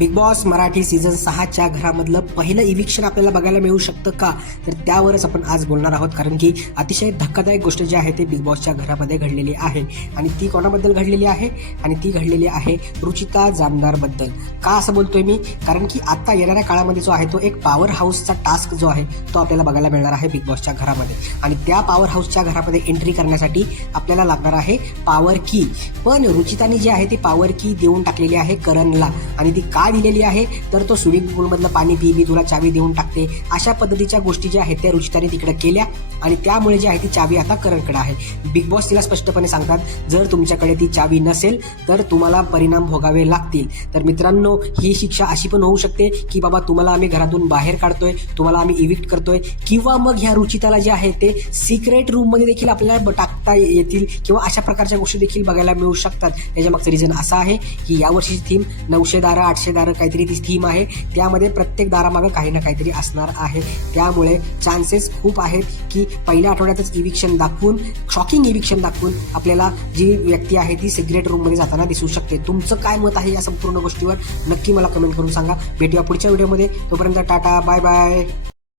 Big boss Marathi season 6च्या घरामधलं पहिलं eviction आपल्याला बघायला मिळू शकतं का, तर त्यावरच आपण आज बोलणार आहोत. कारण की अतिशय धक्कादायक गोष्ट जी आहे ती बिग बॉसच्या घरामध्ये घडलेली आहे आणि ती कोणाबद्दल घडलेली आहे आणि ती घडलेली आहे रुचिता जामदारबद्दल. का असं बोलतोय मी, कारण की आता येणाऱ्या काळामध्ये जो आहे तो एक पॉवर हाऊसचा टास्क जो आहे तो आपल्याला बघायला मिळणार आहे बिग बॉसच्या घरामध्ये आणि त्या पॉवर हाऊसच्या घरामध्ये एंट्री करण्यासाठी आपल्याला लागणार आहे पॉवर की. पण रुचितानी जी आहे ती पॉवर की देऊन टाकलेली आहे करणला आणि ती का दिलेली आहे तर तो स्विमिंग पूलमधलं पाणी पी, मी तुला चावी देऊन टाकते, अशा पद्धतीच्या गोष्टी ज्या आहेत त्या रुचिताने तिकडे केल्या आणि त्यामुळे जी आहे ती चावी आता करणकडे आहे. बिग बॉस तिला स्पष्टपणे सांगतात, जर तुमच्याकडे ती चावी नसेल तर तुम्हाला परिणाम भोगावे लागतील. तर मित्रांनो, ही शिक्षा अशी पण होऊ शकते की बाबा तुम्हाला आम्ही घरातून बाहेर काढतोय, तुम्हाला आम्ही इविक्ट करतोय, किंवा मग ह्या रुचिताला जे आहे ते सिक्रेट रूम मध्ये देखील आपल्याला टाकता येतील किंवा अशा प्रकारच्या गोष्टी देखील बघायला मिळू शकतात. त्याच्या मागचं रिझन असा आहे की यावर्षीची थीम 900 दारं 800 दारं काहीतरी ती थीम आहे, त्यामध्ये प्रत्येक दारामागं काही ना काहीतरी असणार आहे. त्यामुळे चान्सेस खूप आहेत की पहिल्या आठवड्यातच इविक्शन दाखवून, शॉकिंग इविक्शन दाखवून आपल्याला जी व्यक्ती आहे ती सिक्रेट रूम मध्ये जाताना दिसू शकते. तुमचं काय मत आहे या संपूर्ण गोष्टीवर नक्की मला कमेंट करून सांगा. भेटूया पुढच्या व्हिडिओमध्ये. तोपर्यंत टाटा, बाय बाय.